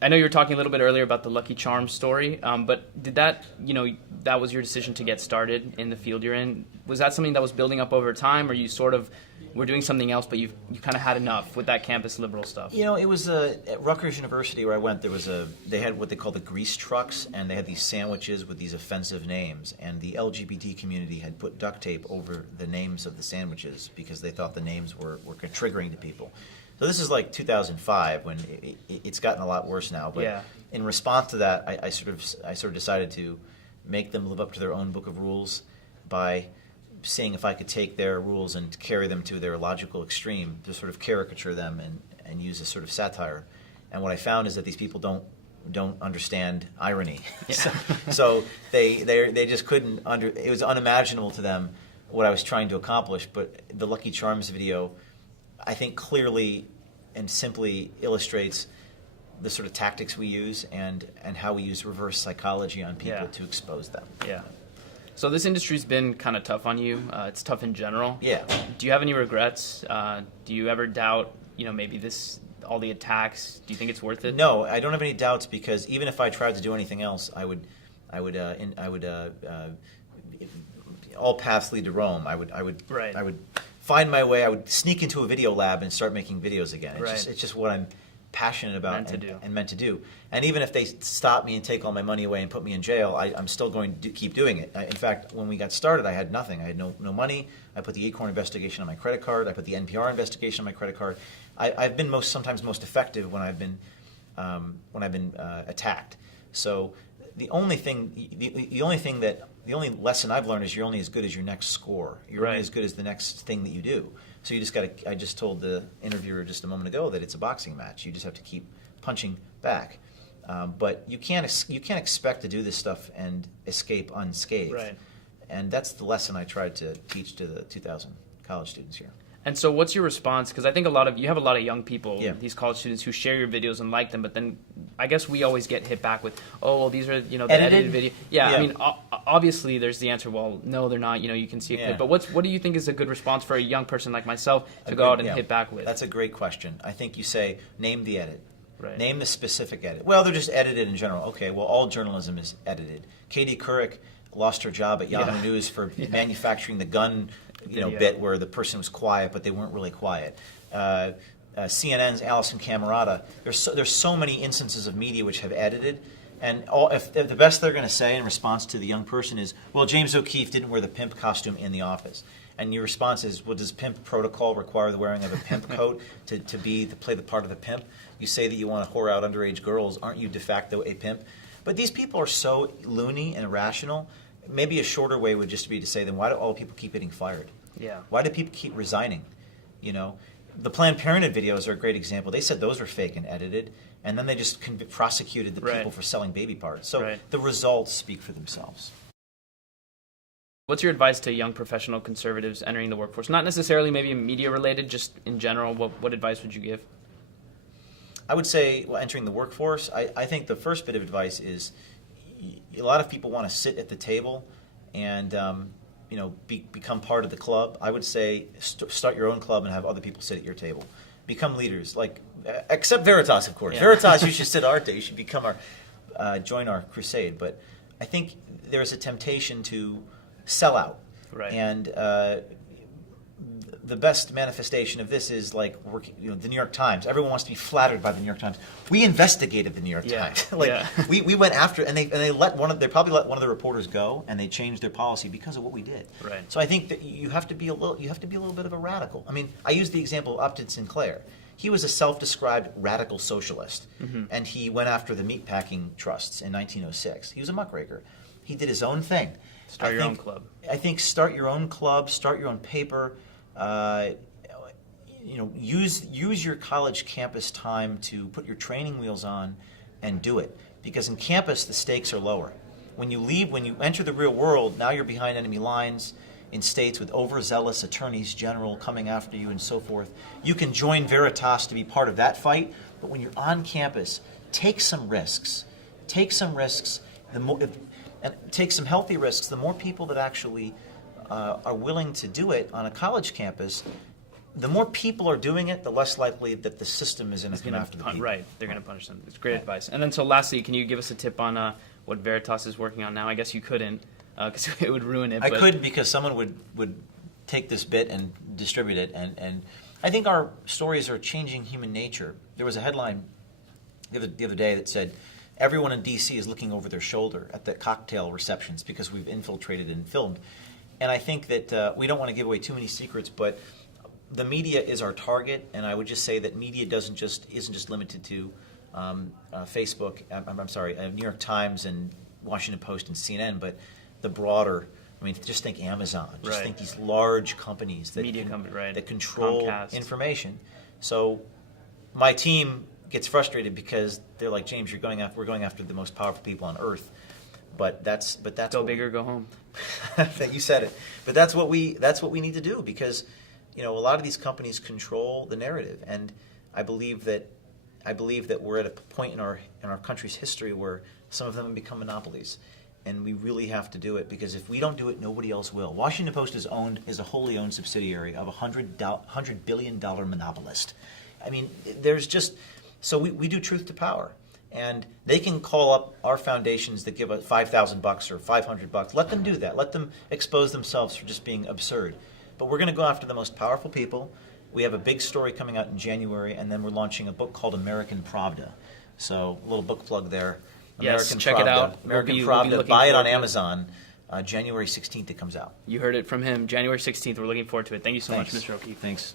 I know you were talking a little bit earlier about the Lucky Charms story, but did that, that was your decision to get started in the field you're in? Was that something that was building up over time, or you sort of were doing something else, but you kind of had enough with that campus liberal stuff? It was at Rutgers University where I went. They had what they call the grease trucks, and they had these sandwiches with these offensive names. And the LGBT community had put duct tape over the names of the sandwiches because they thought the names were triggering to people. So this is like 2005 when it's gotten a lot worse now. But in response to that, I sort of decided to make them live up to their own book of rules by seeing if I could take their rules and carry them to their logical extreme, to sort of caricature them and use a sort of satire. And what I found is that these people don't understand irony. Yeah. so they just couldn't it was unimaginable to them what I was trying to accomplish. But the Lucky Charms video, I think, clearly and simply illustrates the sort of tactics we use and how we use reverse psychology on people to expose them. Yeah. So this industry's been kind of tough on you. It's tough in general. Yeah. Do you have any regrets? Do you ever doubt, maybe all the attacks? Do you think it's worth it? No, I don't have any doubts, because even if I tried to do anything else, I would all paths lead to Rome. I would find my way. I would sneak into a video lab and start making videos again. It's just what I'm passionate about and meant to do. And even if they stop me and take all my money away and put me in jail, I'm still going to keep doing it. In fact, when we got started, I had nothing. I had no money. I put the Acorn investigation on my credit card. I put the NPR investigation on my credit card. I've been sometimes most effective when I've been attacked. So the only lesson I've learned is you're only as good as your next score. You're only as good as the next thing that you do. So you just got to. I just told the interviewer just a moment ago that it's a boxing match. You just have to keep punching back. But you can't expect to do this stuff and escape unscathed. Right. And that's the lesson I tried to teach to the 2,000 college students here. And so what's your response? Because I think you have a lot of young people, these college students, who share your videos and like them, but then I guess we always get hit back with, oh, well, these are, the edited video. Yeah, I mean, obviously there's the answer, well, no, they're not, you can see a clip. But what do you think is a good response for a young person like myself to go out and hit back with? That's a great question. I think you say, name the edit. Right. Name the specific edit. Well, they're just edited in general. Okay, well, all journalism is edited. Katie Couric lost her job at Yahoo News for manufacturing the gun bit where the person was quiet, but they weren't really quiet. CNN's Alison Camerata. There's so many instances of media which have edited, and if the best they're going to say in response to the young person is, well, James O'Keefe didn't wear the pimp costume in the office. And your response is, well, does pimp protocol require the wearing of a pimp coat to play the part of a pimp? You say that you want to whore out underage girls. Aren't you de facto a pimp? But these people are so loony and irrational. Maybe a shorter way would just be to say, then why do all people keep getting fired? Yeah. Why do people keep resigning? The Planned Parenthood videos are a great example. They said those were fake and edited, and then they just prosecuted the people for selling baby parts. So the results speak for themselves. What's your advice to young professional conservatives entering the workforce? Not necessarily maybe media related, just in general. What advice would you give? I would say, entering the workforce, I think the first bit of advice is a lot of people want to sit at the table and become part of the club. I would say start your own club and have other people sit at your table. Become leaders, except Veritas, of course. Yeah. Veritas, you should sit at our table. You should join our crusade. But I think there is a temptation to sell out. Right. And the best manifestation of this is the New York Times. Everyone wants to be flattered by the New York Times. We investigated the New York Times. We went after, and they probably let one of the reporters go, and they changed their policy because of what we did. Right. So I think that you have to be a little bit of a radical. I mean, I used the example of Upton Sinclair. He was a self-described radical socialist, and he went after the meatpacking trusts in 1906. He was a muckraker. He did his own thing. Start your own club. I think start your own club, start your own paper. Use your college campus time to put your training wheels on and do it. Because in campus, the stakes are lower. When you enter the real world, now you're behind enemy lines in states with overzealous attorneys general coming after you and so forth. You can join Veritas to be part of that fight, but when you're on campus, take some risks. Take some risks. And take some healthy risks. The more people that actually are willing to do it on a college campus, the more people are doing it, the less likely that the system is going to come after the people. Right, they're going to punish them. It's great advice. And then, so lastly, can you give us a tip on what Veritas is working on now? I guess you couldn't, because it would ruin it. I could, because someone would take this bit and distribute it, and I think our stories are changing human nature. There was a headline the other day that said, everyone in D.C. is looking over their shoulder at the cocktail receptions because we've infiltrated and filmed. And I think that we don't want to give away too many secrets, but the media is our target, and I would just say that media isn't just limited to Facebook. I'm sorry, New York Times and Washington Post and CNN, but the broader. I mean, just think Amazon. Just think these large companies that that control Comcast. Information. So my team gets frustrated because they're like, James, we're going after the most powerful people on earth. But that's go big or go home. You said it. But that's what we need to do, because a lot of these companies control the narrative, and I believe that we're at a point in our country's history where some of them have become monopolies. And we really have to do it, because if we don't do it, nobody else will. Washington Post is a wholly owned subsidiary of a $100 billion monopolist. I mean, so we do truth to power. And they can call up our foundations that give us $5,000 or $500. Let them do that. Let them expose themselves for just being absurd. But we're going to go after the most powerful people. We have a big story coming out in January, and then we're launching a book called American Pravda. So a little book plug there. Yes, check it out. American Pravda. Buy it on Amazon. January 16th it comes out. You heard it from him. January 16th. We're looking forward to it. Thank you so much, Mr. O'Keefe. Thanks.